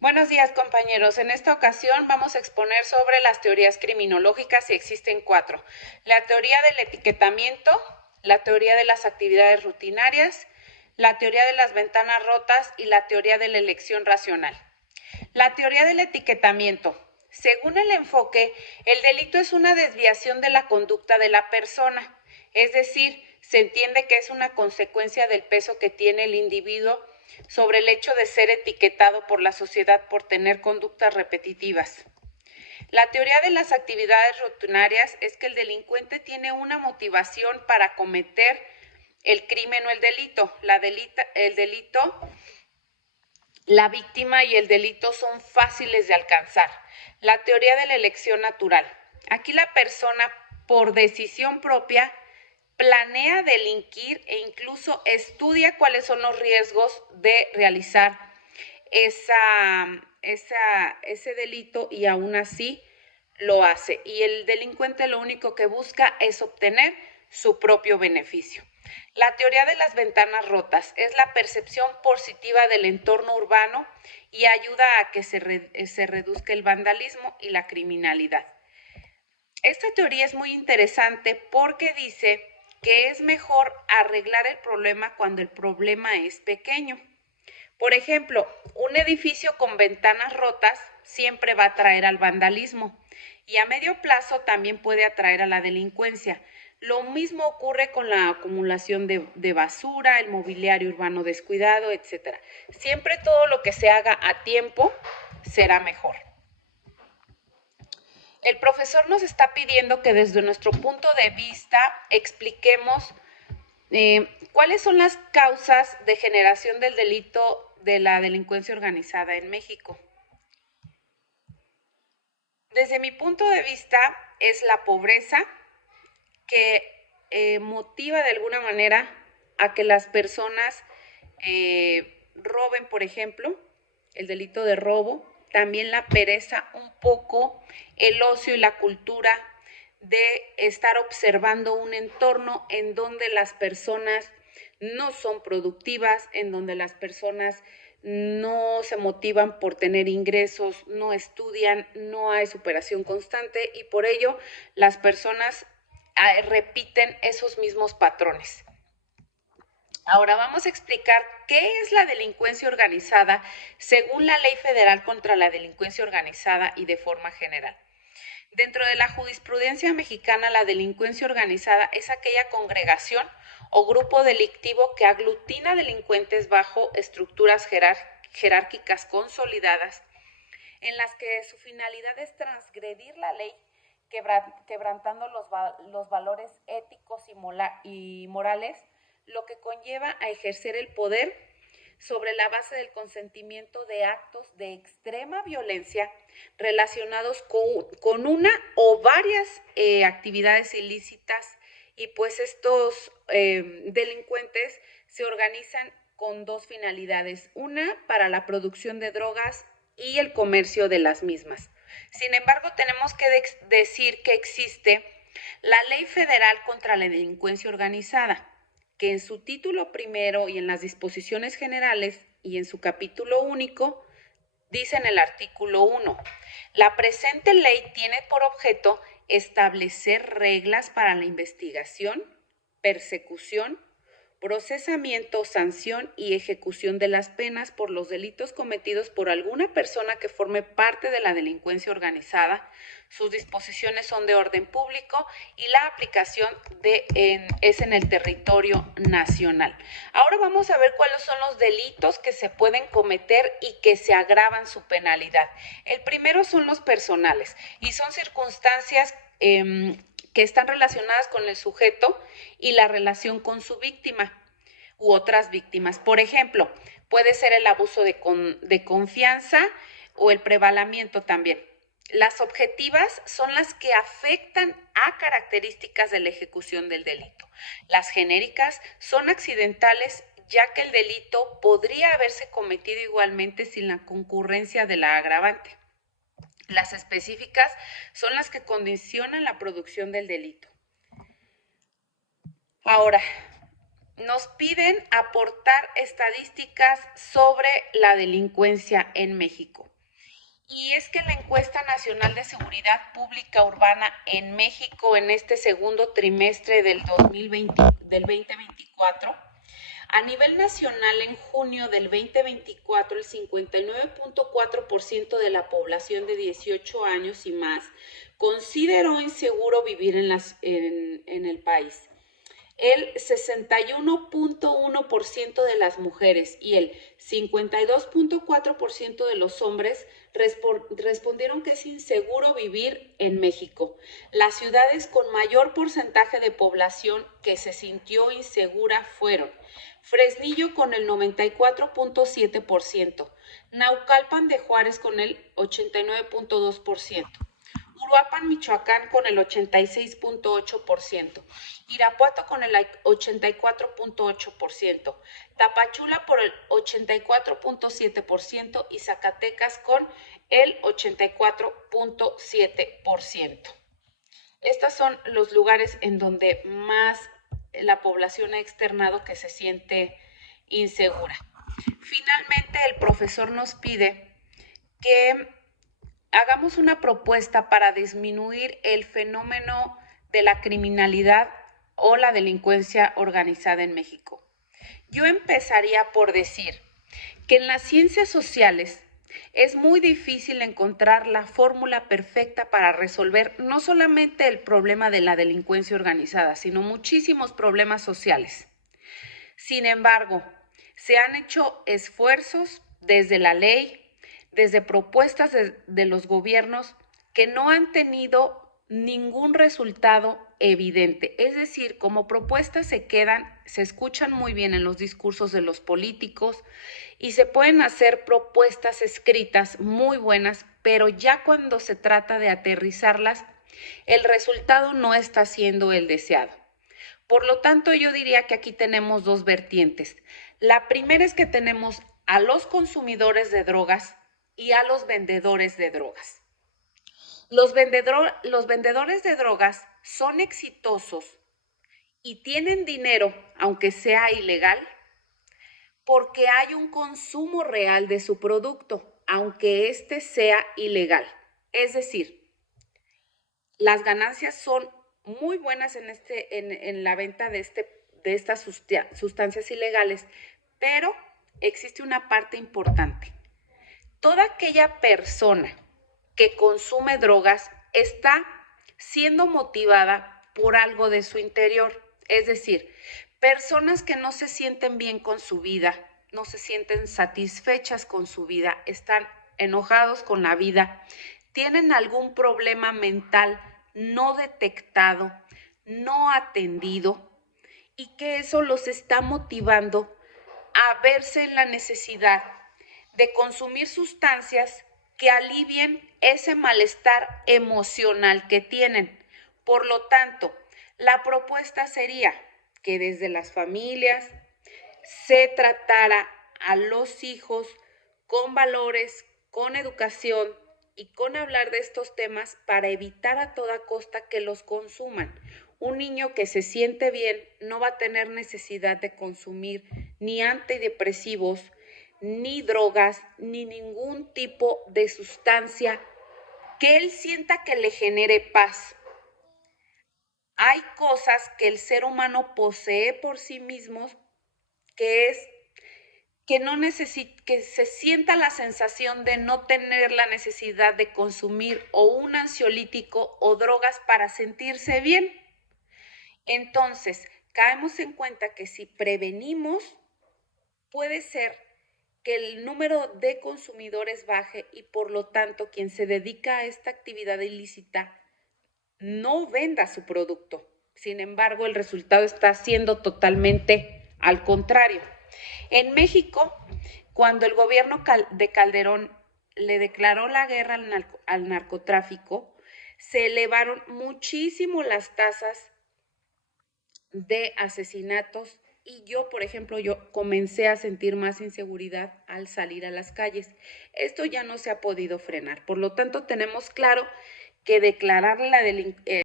Buenos días, compañeros. En esta ocasión vamos a exponer sobre las teorías criminológicas y existen cuatro. La teoría del etiquetamiento, la teoría de las actividades rutinarias, la teoría de las ventanas rotas y la teoría de la elección racional. La teoría del etiquetamiento. Según el enfoque, el delito es una desviación de la conducta de la persona, es decir, se entiende que es una consecuencia del peso que tiene el individuo sobre el hecho de ser etiquetado por la sociedad por tener conductas repetitivas. La teoría de las actividades rutinarias es que el delincuente tiene una motivación para cometer el crimen o el delito. La víctima y el delito son fáciles de alcanzar. La teoría de la elección natural. Aquí la persona, por decisión propia, planea delinquir e incluso estudia cuáles son los riesgos de realizar ese delito y aún así lo hace. Y el delincuente lo único que busca es obtener su propio beneficio. La teoría de las ventanas rotas es la percepción positiva del entorno urbano y ayuda a que se reduzca el vandalismo y la criminalidad. Esta teoría es muy interesante porque dice que es mejor arreglar el problema cuando el problema es pequeño. Por ejemplo, un edificio con ventanas rotas siempre va a atraer al vandalismo y a medio plazo también puede atraer a la delincuencia. Lo mismo ocurre con la acumulación de basura, el mobiliario urbano descuidado, etc. Siempre todo lo que se haga a tiempo será mejor. El profesor nos está pidiendo que desde nuestro punto de vista expliquemos cuáles son las causas de generación del delito de la delincuencia organizada en México. Desde mi punto de vista es la pobreza que motiva de alguna manera a que las personas roben, por ejemplo, el delito de robo, también la pereza un poco, el ocio y la cultura de estar observando un entorno en donde las personas no son productivas, en donde las personas no se motivan por tener ingresos, no estudian, no hay superación constante y por ello las personas repiten esos mismos patrones. Ahora vamos a explicar qué es la delincuencia organizada según la Ley Federal contra la Delincuencia Organizada y de forma general. Dentro de la jurisprudencia mexicana, la delincuencia organizada es aquella congregación o grupo delictivo que aglutina delincuentes bajo estructuras jerárquicas consolidadas, en las que su finalidad es transgredir la ley, quebrantando los valores éticos y morales, lo que conlleva a ejercer el poder sobre la base del consentimiento de actos de extrema violencia relacionados con una o varias actividades ilícitas y pues estos delincuentes se organizan con dos finalidades, una para la producción de drogas y el comercio de las mismas. Sin embargo, tenemos que decir que existe la Ley Federal contra la Delincuencia Organizada, que en su título primero y en las disposiciones generales y en su capítulo único dice en el artículo 1, la presente ley tiene por objeto establecer reglas para la investigación, persecución, procesamiento, sanción y ejecución de las penas por los delitos cometidos por alguna persona que forme parte de la delincuencia organizada. Sus disposiciones son de orden público y la aplicación es en el territorio nacional. Ahora vamos a ver cuáles son los delitos que se pueden cometer y que se agravan su penalidad. El primero son los personales y son circunstancias que están relacionadas con el sujeto y la relación con su víctima u otras víctimas. Por ejemplo, puede ser el abuso de confianza o el prevalamiento también. Las objetivas son las que afectan a características de la ejecución del delito. Las genéricas son accidentales, ya que el delito podría haberse cometido igualmente sin la concurrencia de la agravante. Las específicas son las que condicionan la producción del delito. Ahora, nos piden aportar estadísticas sobre la delincuencia en México. Y es que la encuesta nacional de seguridad pública urbana en México en este segundo trimestre del 2024, a nivel nacional en junio del 2024, el 59.4% de la población de 18 años y más consideró inseguro vivir en el país. El 61.1% de las mujeres y el 52.4% de los hombres respondieron que es inseguro vivir en México. Las ciudades con mayor porcentaje de población que se sintió insegura fueron Fresnillo con el 94.7%, Naucalpan de Juárez con el 89.2%, Uruapan, Michoacán con el 86.8%, Irapuato con el 84.8%, Tapachula por el 84.7% y Zacatecas con el 84.7%. Estos son los lugares en donde más la población ha externado que se siente insegura. Finalmente, el profesor nos pide que hagamos una propuesta para disminuir el fenómeno de la criminalidad o la delincuencia organizada en México. Yo empezaría por decir que en las ciencias sociales es muy difícil encontrar la fórmula perfecta para resolver no solamente el problema de la delincuencia organizada, sino muchísimos problemas sociales. Sin embargo, se han hecho esfuerzos desde la ley, desde propuestas de los gobiernos que no han tenido ningún resultado evidente. Es decir, como propuestas se escuchan muy bien en los discursos de los políticos y se pueden hacer propuestas escritas muy buenas, pero ya cuando se trata de aterrizarlas, el resultado no está siendo el deseado. Por lo tanto, yo diría que aquí tenemos dos vertientes. La primera es que tenemos a los consumidores de drogas y a los vendedores de drogas. Los vendedores de drogas son exitosos y tienen dinero, aunque sea ilegal, porque hay un consumo real de su producto, aunque éste sea ilegal. Es decir, las ganancias son muy buenas en la venta de estas sustancias ilegales, pero existe una parte importante. Toda aquella persona que consume drogas está siendo motivada por algo de su interior. Es decir, personas que no se sienten bien con su vida, no se sienten satisfechas con su vida, están enojados con la vida, tienen algún problema mental no detectado, no atendido, y que eso los está motivando a verse en la necesidad de consumir sustancias que alivien ese malestar emocional que tienen. Por lo tanto, la propuesta sería que desde las familias se tratara a los hijos con valores, con educación y con hablar de estos temas para evitar a toda costa que los consuman. Un niño que se siente bien no va a tener necesidad de consumir ni antidepresivos, ni drogas, ni ningún tipo de sustancia que él sienta que le genere paz. Hay cosas que el ser humano posee por sí mismo, que es que se sienta la sensación de no tener la necesidad de consumir o un ansiolítico o drogas para sentirse bien. Entonces, caemos en cuenta que si prevenimos, puede ser que el número de consumidores baje y por lo tanto quien se dedica a esta actividad ilícita no venda su producto. Sin embargo, el resultado está siendo totalmente al contrario. En México, cuando el gobierno de Calderón le declaró la guerra al narcotráfico, se elevaron muchísimo las tasas de asesinatos y yo, por ejemplo, yo comencé a sentir más inseguridad al salir a las calles. Esto ya no se ha podido frenar. Por lo tanto, tenemos claro que declarar